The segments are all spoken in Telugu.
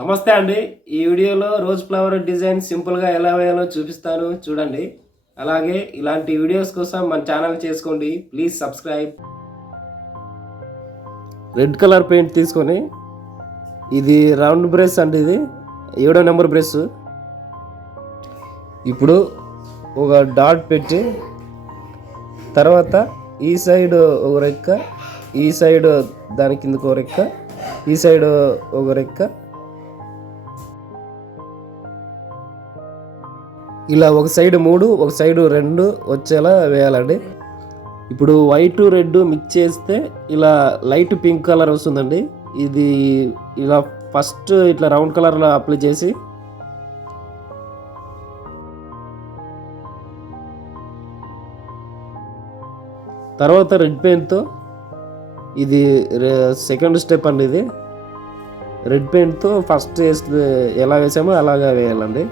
నమస్తే అండి. ఈ వీడియోలో రోజ్ ఫ్లవర్ డిజైన్ సింపుల్గా ఎలా వేయాలో చూపిస్తాను. చూడండి. అలాగే ఇలాంటి వీడియోస్ కోసం మన ఛానల్ చేసుకోండి. Please subscribe. Red colour paint తీసుకొని ఇది రౌండ్ బ్రష్ అండి ఇది. ఏడో నెంబర్ బ్రష్. ఇప్పుడు ఒక డాట్ పెట్టి తర్వాత ఈ సైడ్ ఒక రెక్క ఈ సైడ్ దాని కిందకు ఒక రెక్క ఈ సైడ్ ఒక రెక్క ఇలా ఒక సైడ్ మూడు ఒక సైడ్ రెండు వచ్చేలా వేయాలండి. ఇప్పుడు వైట్ రెడ్ మిక్స్ చేస్తే ఇలా లైట్ పింక్ కలర్ వస్తుందండి. ఇది ఇలా ఫస్ట్ ఇట్లా రౌండ్ కలర్లో అప్లై చేసి తర్వాత రెడ్ పెయింట్తో ఇది సెకండ్ స్టెప్ అండి ఇది. రెడ్ పెయింట్తో ఫస్ట్ వేస్తే ఎలా వేసామో అలాగా వేయాలండి.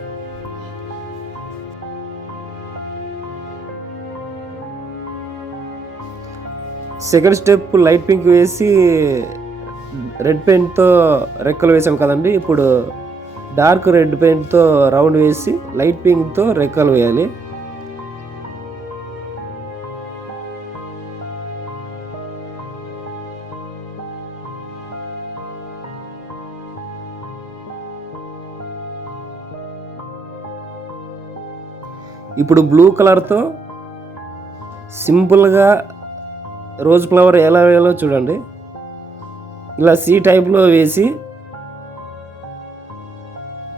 సెకండ్ స్టెప్ లైట్ పింక్ వేసి రెడ్ పెయింట్తో రెక్కలు వేసాం కదండి. ఇప్పుడు డార్క్ రెడ్ పెయింట్తో రౌండ్ వేసి లైట్ పింక్తో రెక్కలు వేయాలి. ఇప్పుడు బ్లూ కలర్తో సింపుల్గా రోజ్ ఫ్లవర్ ఎలా వేయాలో చూడండి. ఇలా సి టైప్లో వేసి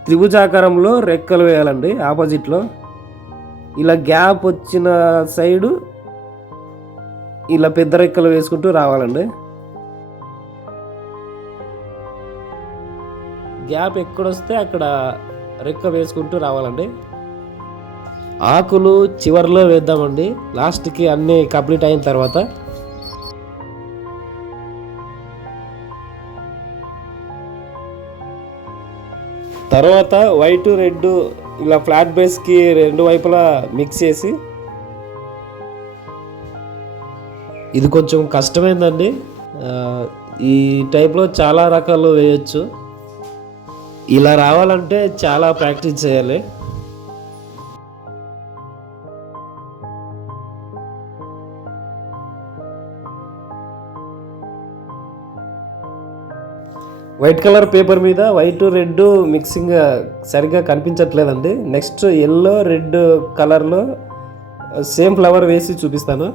త్రిభుజాకారంలో రెక్కలు వేయాలండి ఆపోజిట్లో. ఇలా గ్యాప్ వచ్చిన సైడు ఇలా పెద్ద రెక్కలు వేసుకుంటూ రావాలండి. గ్యాప్ ఎక్కడొస్తే అక్కడ రెక్క వేసుకుంటూ రావాలండి. ఆకులు చివరిలో వేద్దామండి. లాస్ట్కి అన్నీ కంప్లీట్ అయిన తర్వాత తర్వాత వైట్ రెడ్ ఇలా ఫ్లాట్ బేస్కి రెండు వైపులా మిక్స్ చేసి ఇది కొంచెం కష్టమైందండి. ఈ టైప్లో చాలా రకాలు వేయచ్చు. ఇలా రావాలంటే చాలా ప్రాక్టీస్ చేయాలి. వైట్ కలర్ పేపర్ మీద వైట్ రెడ్ మిక్సింగ్ సరిగ్గా కనిపించట్లేదండి. నెక్స్ట్ ఎల్లో రెడ్ కలర్లో సేమ్ ఫ్లవర్ వేసి చూపిస్తాను.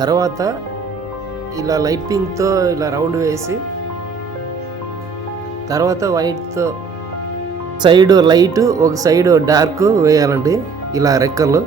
తర్వాత ఇలా లైట్ పింక్తో ఇలా రౌండ్ వేసి తర్వాత వైట్తో సైడ్ లైట్ ఒక సైడ్ డార్క్ వేయాలండి ఇలా రెక్కలు.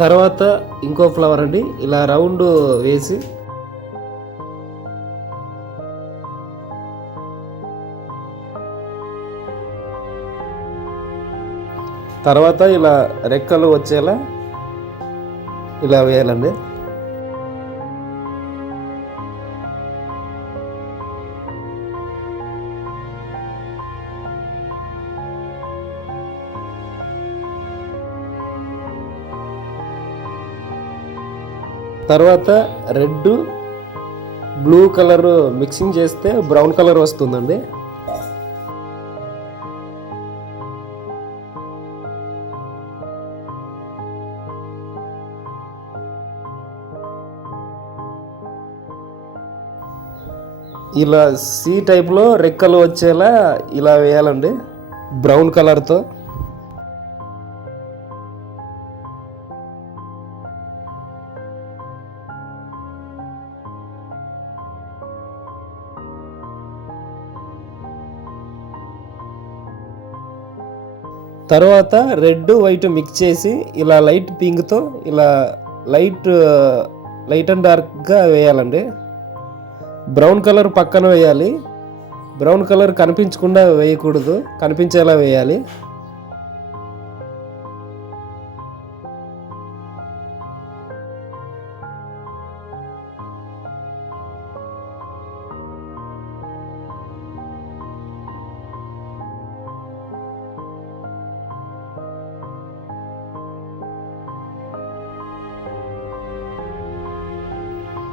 తర్వాత ఇంకో ఫ్లవర్ అండి. ఇలా రౌండ్ వేసి తర్వాత ఇలా రెక్కలు వచ్చేలా ఇలా వేయాలండి. తర్వాత రెడ్ బ్లూ కలర్ మిక్సింగ్ చేస్తే బ్రౌన్ కలర్ వస్తుందండి. ఇలా సి టైప్లో రెక్కలు వచ్చేలా ఇలా వేయాలండి బ్రౌన్ కలర్తో. తర్వాత రెడ్ వైట్ మిక్స్ చేసి ఇలా లైట్ పింక్తో ఇలా లైట్ లైట్ అండ్ డార్క్గా వేయాలండి. బ్రౌన్ కలర్ పక్కన వేయాలి. బ్రౌన్ కలర్ కనిపించకుండా వేయకూడదు. కనిపించేలా వేయాలి.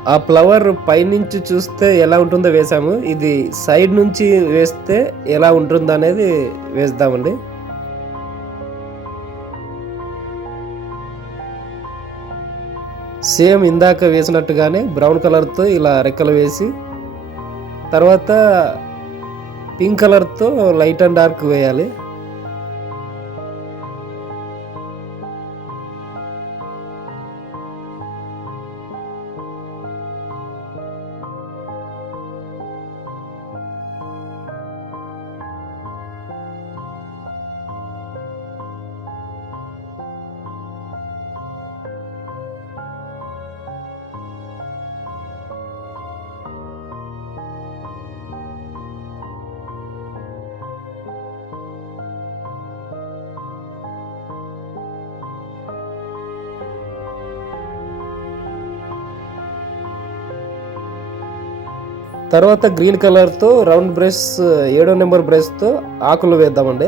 ఆ ఫ్లవర్ పైనుంచి చూస్తే ఎలా ఉంటుందో వేసాము ఇది సైడ్ నుంచి వేస్తే ఎలా ఉంటుందో అనేది వేస్తామండి సేమ్ ఇందాక వేసినట్టుగానే బ్రౌన్ కలర్తో ఇలా రెక్కలు వేసి తర్వాత పింక్ కలర్తో లైట్ అండ్ డార్క్ వేయాలి. తర్వాత గ్రీన్ కలర్తో రౌండ్ బ్రష్ ఏడో నెంబర్ బ్రష్తో ఆకులు వేద్దామండి.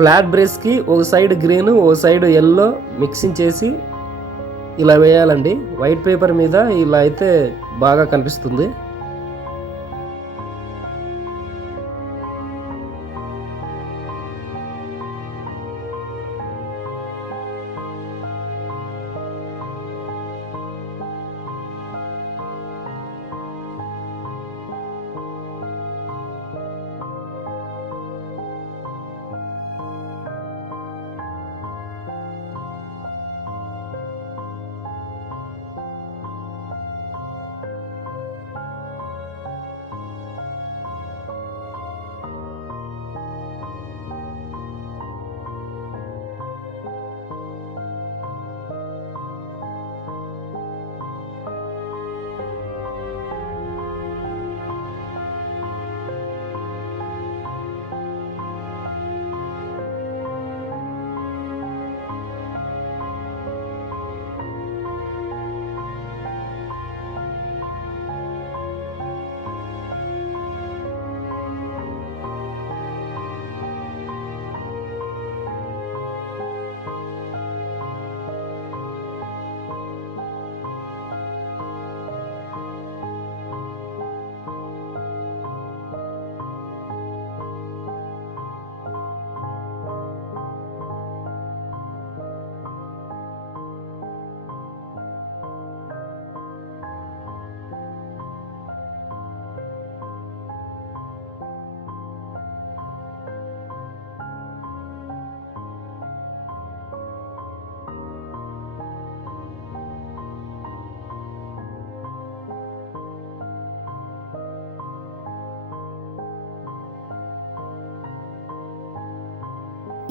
ఫ్లాట్ బ్రష్కి ఒక సైడ్ గ్రీన్ ఒక సైడ్ ఎల్లో మిక్సింగ్ చేసి ఇలా వేయాలండి. వైట్ పేపర్ మీద ఇలా అయితే బాగా కనిపిస్తుంది.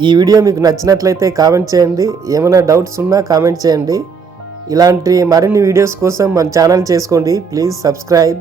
ఈ వీడియో మీకు నచ్చినట్లయితే కామెంట్ చేయండి. ఏమైనా డౌట్స్ ఉన్నా కామెంట్ చేయండి. ఇలాంటి మరిన్ని వీడియోస్ కోసం మన ఛానల్ చేసుకోండి. Please subscribe.